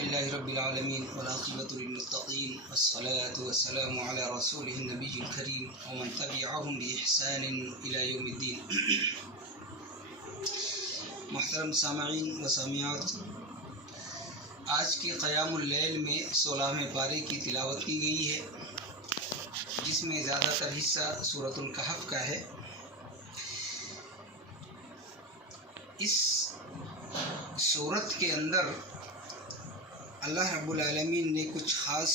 अल्हम्दुलिल्लाहि रब्बिल आलमीन वल आक़िबतु लिल मुत्तक़ीन वस्सलातु वस्सलामु अला रसूलिहिन नबिय्यिल करीम व मन तबिअहुम बि इहसानिन इला यौमिद्दीन। मुहतरम सामईन व सामियात, आज की क़यामुल लैल में 16वें पारे की तिलावत की गई है, जिसमें ज़्यादातर हिस्सा सूरतुल कहफ़ का है। इस सूरत के अंदर अल्लाह रब्बुल आलमीन ने कुछ ख़ास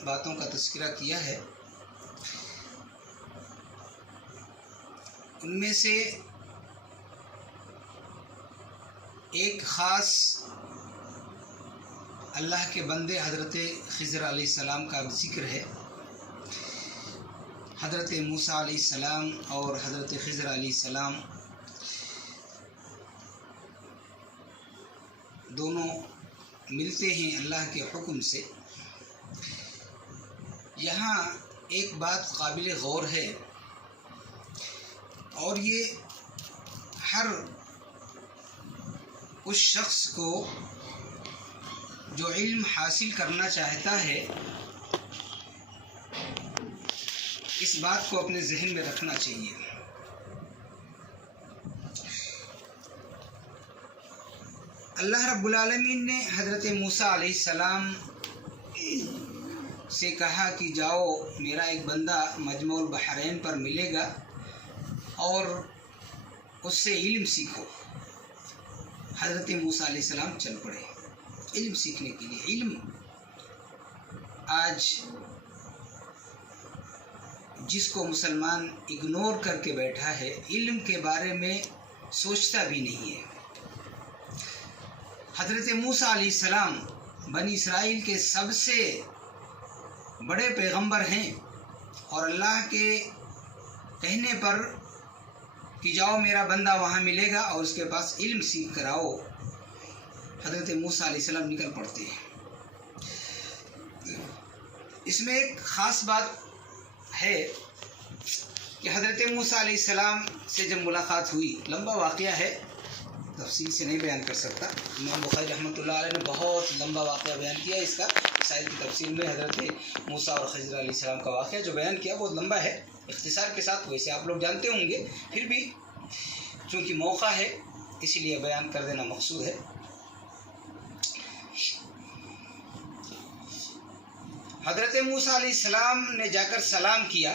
बातों का तज़किरा किया है। उनमें से एक ख़ास अल्लाह के बंदे हज़रत ख़िज़र अलैहिस्सलाम का ज़िक्र है। हज़रत मूसा अलैहिस्सलाम और हज़रत ख़िज़र अलैहिस्सलाम दोनों मिलते हैं अल्लाह के हुक्म से। यहाँ एक बात काबिल गौर है, और ये हर उस शख्स को जो इल्म हासिल करना चाहता है, इस बात को अपने जहन में रखना चाहिए। अल्लाह रब्बुल आलमीन ने हज़रत मूसा अलैहिस्सलाम से कहा कि जाओ, मेरा एक बंदा मजमउल बहरैन पर मिलेगा और उससे इल्म सीखो। हज़रत मूसा अलैहिस्सलाम चल पड़े इल्म सीखने के लिए। इल्म आज जिसको मुसलमान इग्नोर करके बैठा है, इल्म के बारे में सोचता भी नहीं है। हज़रत मूसा अलैहिस्सलाम बनी इसराइल के सबसे बड़े पैगंबर हैं, और अल्लाह के कहने पर कि जाओ, मेरा बंदा वहाँ मिलेगा और उसके पास इल्म सीख कर आओ, हज़रत मूसा अलैहिस्सलाम निकल पड़ते हैं। इसमें एक ख़ास बात है कि हज़रत मूसा अलैहिस्सलाम से जब मुलाकात हुई, लंबा वाक़या है, तफसील से नहीं बयान कर सकता। इमाम बुखारी रहमतुल्लाह अलैह ने बहुत लंबा वाक़या बयान किया इसका। इस आयत की तफसील में हज़रत मूसा और ख़िज़र अलैहिस्सलाम का वाक़या जो बयान किया बहुत लंबा है। इख्तिसार के साथ वैसे आप लोग जानते होंगे, फिर भी चूँकि मौका है इसलिए बयान कर देना मकसूद है। हज़रत मूसा अलैहिस्सलाम ने जाकर सलाम किया,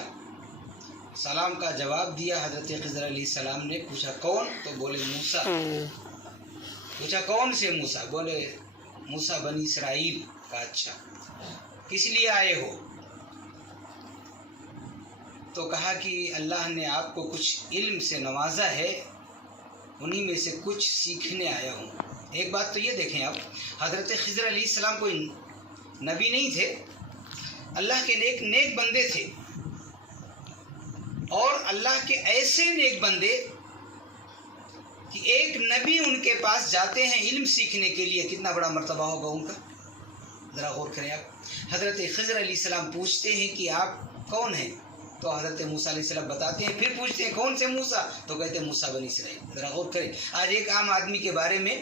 सलाम का जवाब दिया हज़रत ख़िज़र अलैहिस्सलाम ने। पूछा कौन? तो बोले मूसा। पूछा कौन से मूसा? बोले मूसा बनी इसराइल का। अच्छा, किस लिए आए हो? तो कहा कि अल्लाह ने आपको कुछ इल्म से नवाजा है, उन्हीं में से कुछ सीखने आया हूँ। एक बात तो ये देखें आप, हज़रत ख़िज़र अलैहिस्सलाम कोई नबी नहीं थे, अल्लाह के नेक बंदे थे, और अल्लाह के ऐसे नेक बंदे कि एक नबी उनके पास जाते हैं इल्म सीखने के लिए। कितना बड़ा मर्तबा होगा उनका, ज़रा गौर करें आप। हज़रत ख़िज़र अलैहिस्सलाम पूछते हैं कि आप कौन हैं? तो हज़रत मूसा अलैहिस्सलाम बताते हैं। फिर पूछते हैं कौन से मूसा? तो कहते हैं मूसा बनी इसराइल। ज़रा गौर करें, आज एक आम आदमी के बारे में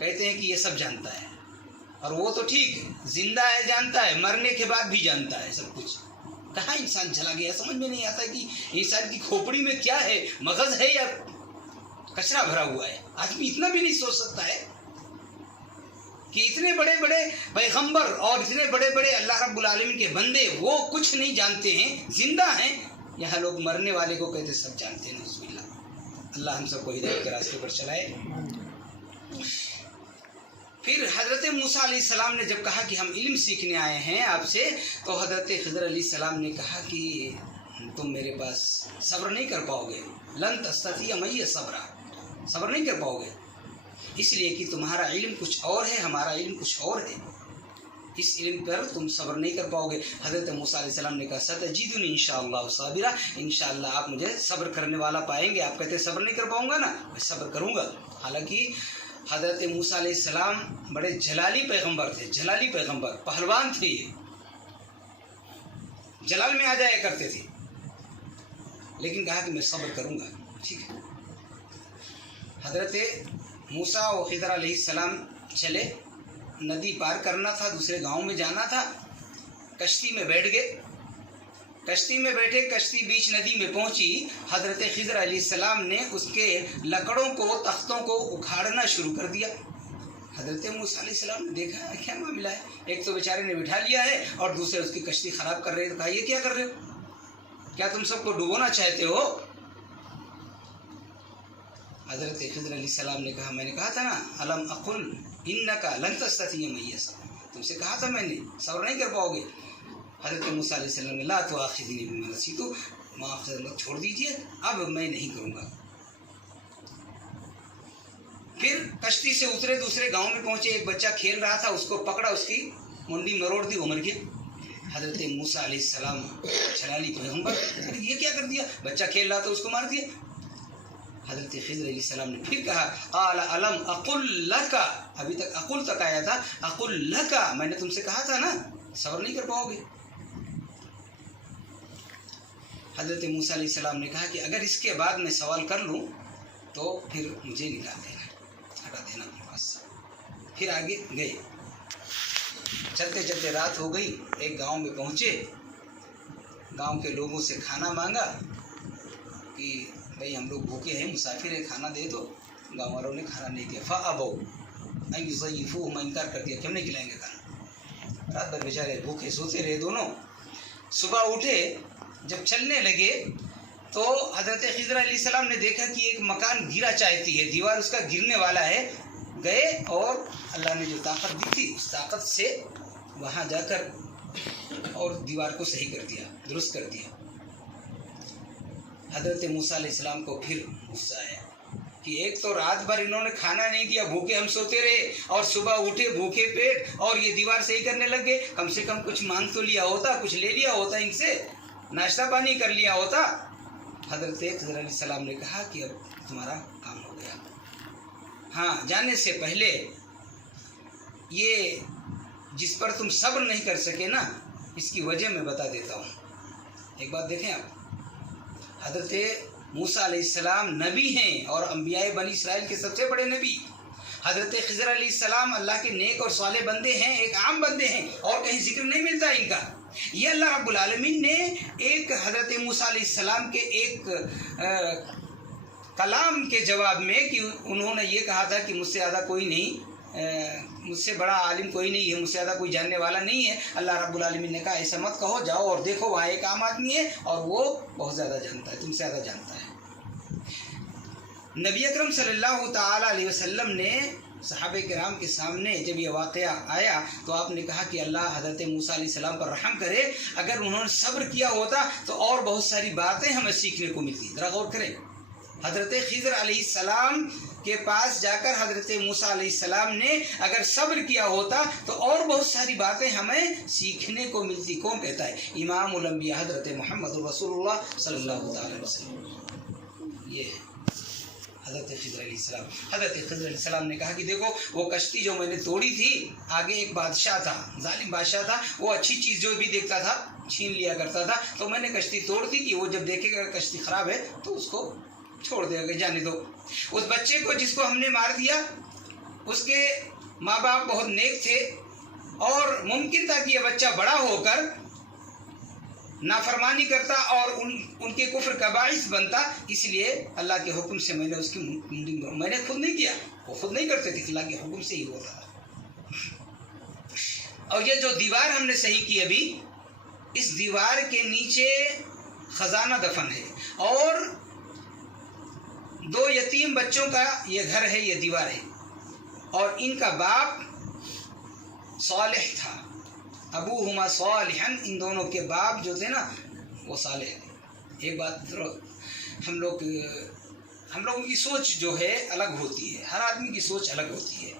कहते हैं कि ये सब जानता है, और वो तो ठीक है, जिंदा है जानता है, मरने के बाद भी जानता है सब कुछ। कहाँ इंसान चला गया, समझ में नहीं आता कि इंसान की खोपड़ी में क्या है, मगज़ है या कचरा भरा हुआ है। आदमी इतना भी नहीं सोच सकता है कि इतने बड़े बड़े पैगंबर और इतने बड़े बड़े अल्लाह रब्बुल आलमीन के बंदे वो कुछ नहीं जानते हैं, जिंदा हैं। यहाँ लोग मरने वाले को कहते सब जानते हैं। नऊज़ुबिल्लाह। अल्लाह हम सबको हिदायत के रास्ते पर चलाए। फिर हज़रत मूसा अलैहिस्सलाम ने जब कहा कि हम इल्म सीखने आए हैं आपसे, तो हज़रत ख़िज़र अलैहिस्सलाम ने कहा कि तुम मेरे पास सब्र नहीं कर पाओगे। लन तस्ततिया मइय सब्रा, सब्र नहीं कर पाओगे, इसलिए कि तुम्हारा इल्म कुछ और है, हमारा इल्म कुछ और है। इस इल्म पर तुम सब्र नहीं कर पाओगे। हज़रत मूसा अलैहिस्सलाम ने कहा सतजीदुनी इंशाअल्लाह साबिरा, इंशाअल्लाह आप मुझे सब्र करने वाला पाएंगे। आप कहते सब्र नहीं कर पाऊंगा ना, मैं सब्र करूँगा। हालांकि हज़रत मूसा अलैहिस्सलाम बड़े जलाली पैगंबर थे, जलाली पैगंबर, पहलवान थे, ये जलाल में आ जाया करते थे, लेकिन कहा कि मैं सब्र करूँगा। ठीक है। हज़रत मूसा और ख़िज़र अलैहिस्सलाम चले, नदी पार करना था, दूसरे गांव में जाना था, कश्ती में बैठ गए। कश्ती में बैठे, कश्ती बीच नदी में पहुंची। हज़रत खिज़र अलैहिस्सलाम ने उसके लकड़ों को, तख्तों को उखाड़ना शुरू कर दिया। हज़रत मूसा अलैहिस्सलाम ने देखा क्या मामला है, एक तो बेचारे ने बिठा लिया है और दूसरे उसकी कश्ती ख़राब कर रहे हैं। तो कहा ये क्या कर रहे हो, क्या तुम सबको डुबोना चाहते हो? हज़रत खिज़र अलैहिस्सलाम ने कहा, मैंने कहा था ना, अलम अकुल इन्नका लन तस्ततिय मइय सब्र, तुमसे कहा था मैंने, सब्र नहीं कर पाओगे। हज़रत मूसा अलैहिस्सलाम ने ला तुआखिज़नी बिमा नसीतु, माफ़ मत, छोड़ दीजिए, अब मैं नहीं करूँगा। फिर कश्ती से उतरे, दूसरे गांव में पहुंचे, एक बच्चा खेल रहा था, उसको पकड़ा, उसकी मुंडी मरोड़ दी, वो मर गया। हज़रत मूसा अलैहिस्सलाम छलाली पैगंबर, अरे ये क्या कर दिया, बच्चा खेल रहा था उसको मार दिया। हज़रत खिज़र अलैहिस्सलाम ने फिर कहा, क़ाल अलम अक़ुल लका, अभी तक अक़ुल तक आया था, अक़ुल लका, मैंने तुमसे कहा था ना सब्र नहीं कर पाओगे। हज़रत मूसा अलैहिस्सलाम ने कहा कि अगर इसके बाद मैं सवाल कर लूँ तो फिर मुझे निकाल देना, हटा देना अपने पास से। फिर आगे गए, चलते चलते रात हो गई, एक गांव में पहुँचे। गांव के लोगों से खाना मांगा कि भाई हम लोग भूखे हैं, मुसाफिर है, खाना दे दो। गाँव वालों ने खाना नहीं दिया। फ़अबौ अन युज़य्यिफ़ूहु, इनकार कर दिया कि हम नहीं खिलाएंगे खाना। रात भर बेचारे भूखे सोते रहे दोनों। सुबह उठे, जब चलने लगे तो हज़रत खिज़र अलैहिस्सलाम ने देखा कि एक मकान गिरा चाहती है, दीवार उसका गिरने वाला है। गए और अल्लाह ने जो ताकत दी थी उस ताकत से वहाँ जाकर और दीवार को सही कर दिया, दुरुस्त कर दिया। हज़रत मूसा अलैहिस्सलाम को फिर गुस्सा आया कि एक तो रात भर इन्होंने खाना नहीं दिया, भूखे हम सोते रहे, और सुबह उठे भूखे पेट और ये दीवार सही करने लग गए। कम से कम कुछ मांग तो लिया होता, कुछ ले लिया होता, इनसे नाश्ता पानी कर लिया होता। हज़रत खिज़र अलैहिस्सलाम ने कहा कि अब तुम्हारा काम हो गया। हाँ, जाने से पहले ये जिस पर तुम सब्र नहीं कर सके ना, इसकी वजह मैं बता देता हूँ। एक बात देखें आप, हज़रत मूसा अलैहिस्सलाम नबी हैं और अंबियाए बनी इस्राइल के सबसे बड़े नबी। हज़रत खिज़र अलैहिस्सलाम अल्लाह के नेक और साले बंदे हैं, एक आम बंदे हैं, और कहीं जिक्र नहीं मिलता इनका। ये अल्लाह रब्बुल आलमीन ने एक हज़रत मूसा अलैहिस्सलाम के एक कलाम के जवाब में कि उन्होंने ये कहा था कि मुझसे ज़्यादा कोई नहीं, मुझसे बड़ा आलिम कोई नहीं है, मुझसे ज़्यादा कोई जानने वाला नहीं है। अल्लाह रब्बुल आलमीन ने कहा ऐसा मत कहो, जाओ और देखो वहाँ एक आम आदमी है और वो बहुत ज़्यादा जानता है, तुमसे ज़्यादा जानता है। नबी अकरम सल्लल्लाहु ताला अलैहि वसल्लम ने सहाबे किराम के सामने जब ये वाक़या आया तो आपने कहा कि अल्लाह हज़रत मूसा अलैहिस्सलाम पर रहम करे, अगर उन्होंने सब्र किया होता तो और बहुत सारी बातें हमें सीखने को मिलती। ज़रा गौर करें, हज़रत खिज़र अलैहिस्सलाम के पास जाकर हज़रत मूसा अलैहिस्सलाम ने अगर सब्र किया होता तो और बहुत सारी बातें हमें सीखने को मिलती। कौन कहता है? इमामुल अंबिया हज़रत मुहम्मद रसूलुल्लाह सल्लल्लाहु अलैहि वसल्लम। ये हज़रत खिज़र अलैहिस्सलाम। हज़रत खिज़र अलैहिस्सलाम ने कहा कि देखो वो कश्ती जो मैंने तोड़ी थी, आगे एक बादशाह था, जालिम बादशाह था, वो अच्छी चीज़ जो भी देखता था छीन लिया करता था, तो मैंने कश्ती तोड़ दी कि वो जब देखेगा कश्ती ख़राब है तो उसको छोड़ देगा, जाने दो। उस बच्चे को जिसको हमने मार दिया, उसके माँ बाप बहुत नेक थे और मुमकिन था कि यह बच्चा बड़ा होकर नाफरमानी करता और उनके कुफ्र का बाइस बनता, इसलिए अल्लाह के हुक्म से मैंने उसकी मैंने खुद नहीं किया, वो खुद नहीं करते थे, अल्लाह के हुक्म से ही होता था। और ये जो दीवार हमने सही की अभी, इस दीवार के नीचे खजाना दफन है और 2 यतीम बच्चों का ये घर है, ये दीवार है, और इनका बाप सालिह था, अबूहुमा सालिहन, इन दोनों के बाप जो थे ना वो सालिह। एक बात हम लोगों की सोच जो है अलग होती है, हर आदमी की सोच अलग होती है।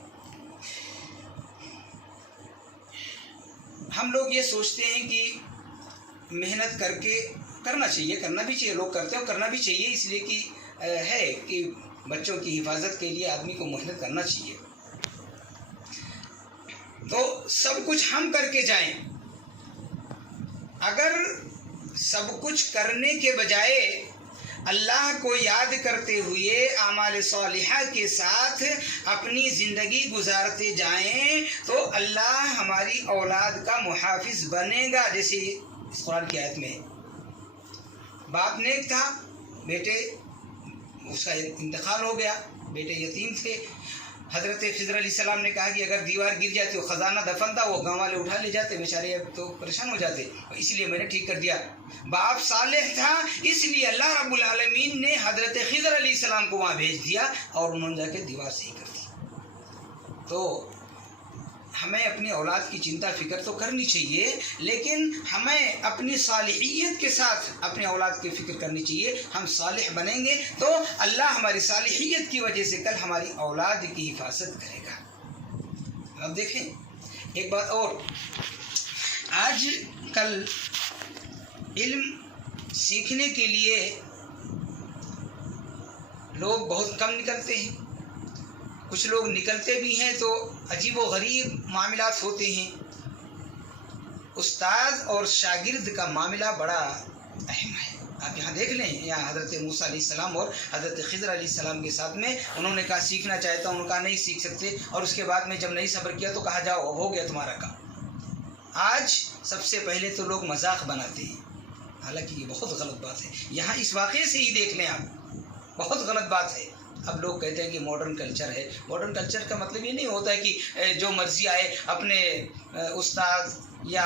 हम लोग ये सोचते हैं कि मेहनत करके करना चाहिए, करना भी चाहिए, लोग करते हैं, करना भी चाहिए, इसलिए कि है कि बच्चों की हिफाजत के लिए आदमी को मेहनत करना चाहिए। तो सब कुछ हम करके जाएं। अगर सब कुछ करने के बजाय अल्लाह को याद करते हुए आमाल सालिहा के साथ अपनी ज़िंदगी गुजारते जाएं तो अल्लाह हमारी औलाद का मुहाफिज बनेगा। जैसे इस कुरान की आयत में बाप नेक था, बेटे उसका इंतकाल हो गया, बेटे यतीम थे। हज़रत खिज़र अलैहिस्सलाम ने कहा कि अगर दीवार गिर जाती, वो ख़जाना दफन था, वो गाँव वाले उठा ले जाते, बेचारे अब तो परेशान हो जाते, इसलिए मैंने ठीक कर दिया। बाप सालेह था, इसलिए अल्लाह रब्बुल आलमीन ने हज़रत खिज़र अलैहिस्सलाम को वहाँ भेज दिया और उन्होंने जाके दीवार सही कर दी। तो हमें अपनी औलाद की चिंता फ़िक्र तो करनी चाहिए, लेकिन हमें अपनी सालिहियत के साथ अपने औलाद की फ़िक्र करनी चाहिए। हम सालिह बनेंगे तो अल्लाह हमारी सालिहियत की वजह से कल हमारी औलाद की हिफाजत करेगा। अब देखें एक बात और, आज कल इल्म सीखने के लिए लोग बहुत कम निकलते हैं। कुछ लोग निकलते भी हैं तो अजीब व गरीब मामलात होते हैं। उस्ताद और शागिर्द का मामला बड़ा अहम है। आप यहाँ देख लें, यहाँ हज़रत मूसा अलैहिस्सलाम और हज़रत खिज़र अलैहिस्सलाम के साथ में उन्होंने कहा सीखना चाहता हूँ, उन्होंने कहा नहीं सीख सकते, और उसके बाद में जब नहीं सब्र किया तो कहा जाओ अब हो गया तुम्हारा काम। आज सबसे पहले तो लोग मजाक बनाते हैं, हालांकि ये बहुत गलत बात है। यहाँ इस वाक़े से ही देख लें आप, बहुत गलत बात है। अब लोग कहते हैं कि मॉडर्न कल्चर है। मॉडर्न कल्चर का मतलब ये नहीं होता है कि जो मर्ज़ी आए अपने उस्ताद या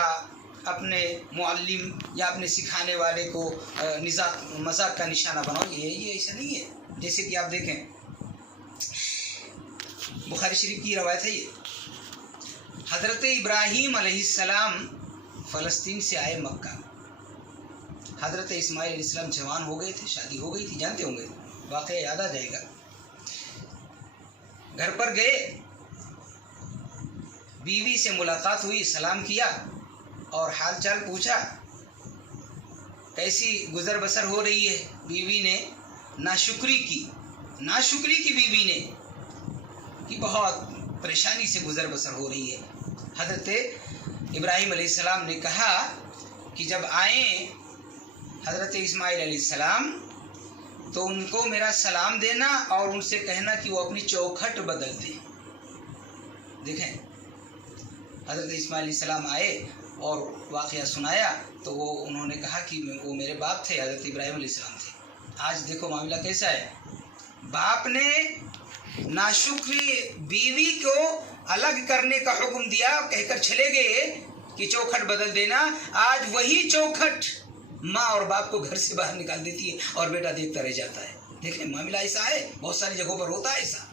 अपने मुअल्लिम या अपने सिखाने वाले को मजाक का निशाना बनाओ। ये ऐसा नहीं है। जैसे कि आप देखें बुखारी शरीफ की रवायत है, ये हज़रत इब्राहीम अलैहिस्सलाम फ़लस्तीन से आए मक्का। हज़रत इस्माइल अलैहिस्सलाम जवान हो गए थे, शादी हो गई थी, जानते होंगे, वाक़या याद आ जाएगा। घर पर गए, बीवी से मुलाकात हुई, सलाम किया और हाल चाल पूछा, कैसी गुजर बसर हो रही है। बीवी ने नाशुक्री की बीवी ने कि बहुत परेशानी से गुजर बसर हो रही है। हज़रत इब्राहीम अलैहिस्सलाम ने कहा कि जब आए हज़रत इस्माइल अलैहिस्सलाम तो उनको मेरा सलाम देना और उनसे कहना कि वो अपनी चौखट बदल दें। देखें, हज़रत इस्माइल अलैहिस्सलाम आए और वाक़या सुनाया तो वो उन्होंने कहा कि वो मेरे बाप थे, हज़रत इब्राहीम अलैहिस्सलाम थे। आज देखो मामला कैसा है, बाप ने नाशुक्री बीवी को अलग करने का हुक्म दिया, कहकर चले गए कि चौखट बदल देना। आज वही चौखट माँ और बाप को घर से बाहर निकाल देती है और बेटा देखता रह जाता है। देखिए मामला ऐसा है, बहुत सारी जगहों पर होता है ऐसा।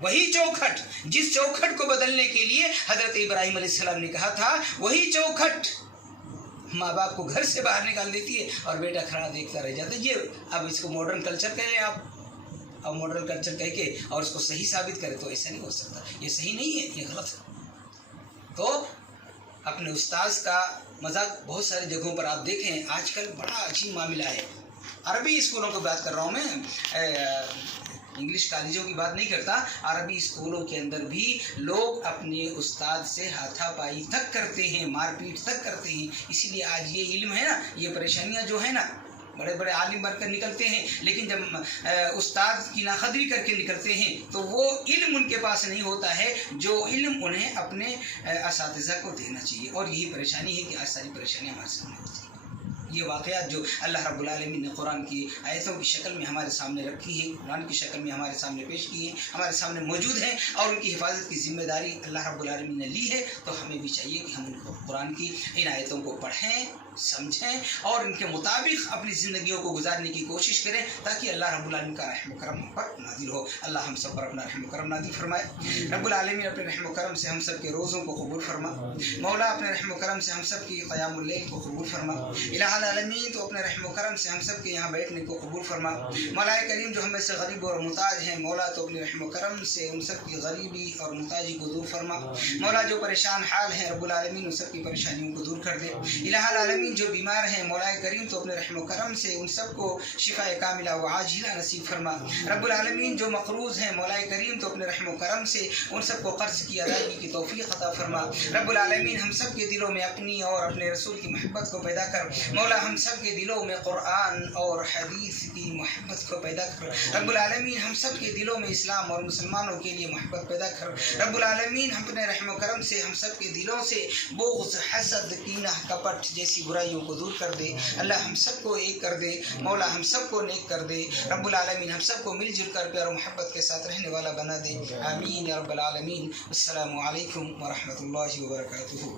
वही चौखट, जिस चौखट को बदलने के लिए हज़रत इब्राहीम अलैहिस्सलाम ने कहा था, वही चौखट माँ बाप को घर से बाहर निकाल देती है और बेटा खड़ा देखता रह जाता है। ये अब इसको मॉडर्न कल्चर कहें आप, अब मॉडर्न कल्चर कह के और उसको सही साबित करें तो ऐसा नहीं हो सकता। ये सही नहीं है, ये गलत है। तो अपने उस्ताद का मजाक बहुत सारी जगहों पर आप देखें आजकल बड़ा अजीब मामला है। अरबी स्कूलों की बात कर रहा हूँ मैं, इंग्लिश कॉलेजों की बात नहीं करता। अरबी स्कूलों के अंदर भी लोग अपने उस्ताद से हाथापाई तक करते हैं, मारपीट तक करते हैं। इसीलिए आज ये इल्म है ना, ये परेशानियाँ जो है ना, बड़े बड़े आलिम बनकर निकलते हैं, लेकिन जब उस्ताद की नाखदरी करके निकलते हैं तो वो इल्म उनके पास नहीं होता है जो इल्म उन्हें अपने असातिज़ा को देना चाहिए। और यही परेशानी है कि आज सारी परेशानियाँ हमारे सामने होती हैं। ये वाक़यात जो अल्लाह रब्बुल आलमीन ने कुरान की आयतों की शक्ल में हमारे सामने रखी है, कुरान की शक्ल में हमारे सामने पेश की है, हमारे सामने मौजूद हैं और उनकी हिफाजत की जिम्मेदारी अल्लाह रब्बुल आलमीन ने ली है। तो हमें भी चाहिए कि हम उनको कुरान की इन आयतों को पढ़ें, समझें और इनके मुताबिक अपनी ज़िंदगियों को गुजारने की कोशिश करें, ताकि अल्लाह रब्बुल आलमीन का रहम करम हम पर नाज़िल हो। अल्लाह हम सब पर अपना रहम करम नाज़िल फरमाए। रब्बुल आलमीन अपने रहम करम से हम सब के रोज़ों को कबूल फरमा। मौला अपने रहम करम से हम सब की क़यामुल लैल को कबूल फरमा। इलाहुल आलमीन तो अपने रहम करम से हम सब के यहाँ बैठने को कबूल फरमा। मौलाए करीम जो हमें से गरीब और मुताज हैं, मौला तो अपने रहम करम से उन सब की गरीबी और मुताजी को दूर फरमा। मौला जो परेशान हाल हैं रब्बुल आलमीन उन सब की परेशानियों को दूर कर दे। इलाहुल आलमीन जो बीमार हैं मौलाए करीम तो अपने रहम करम से उन सब को शिफाए कामिला व आजिला नसीब फरमा। रब्बुल आलमीन जो मक़रूज़ हैं मौलाए करीम तो अपने रहम करम से उन सब को कर्ज़ की अदायगी की तौफ़ीक़ अता फरमा। रब्बुल आलमीन हम सब के दिलों में अपनी और अपने रसूल की मोहब्बत को पैदा कर। मौला मौला हम सब के दिलों में कुरान और हदीस की मोहब्बत को पैदा कर। रब्बुल आलमीन हम सब के दिलों में इस्लाम और मुसलमानों के लिए मोहब्बत पैदा कर। रब्बुल आलमीन अपने रहम करम से हम सब के दिलों से बुग़्ज़, हसद, कीना, कपट जैसी बुराइयों को दूर कर दे। अल्लाह हम सबको एक कर दे। मौला हम सबको नेक कर दे। रब्बुल आलमीन हम सबको मिलजुल कर प्यार और मोहब्बत के साथ रहने वाला बना दे। आमीन या रब्बल आलमीन। अस्सलामु अलैकुम व रहमतुल्लाहि व बरकातुहू।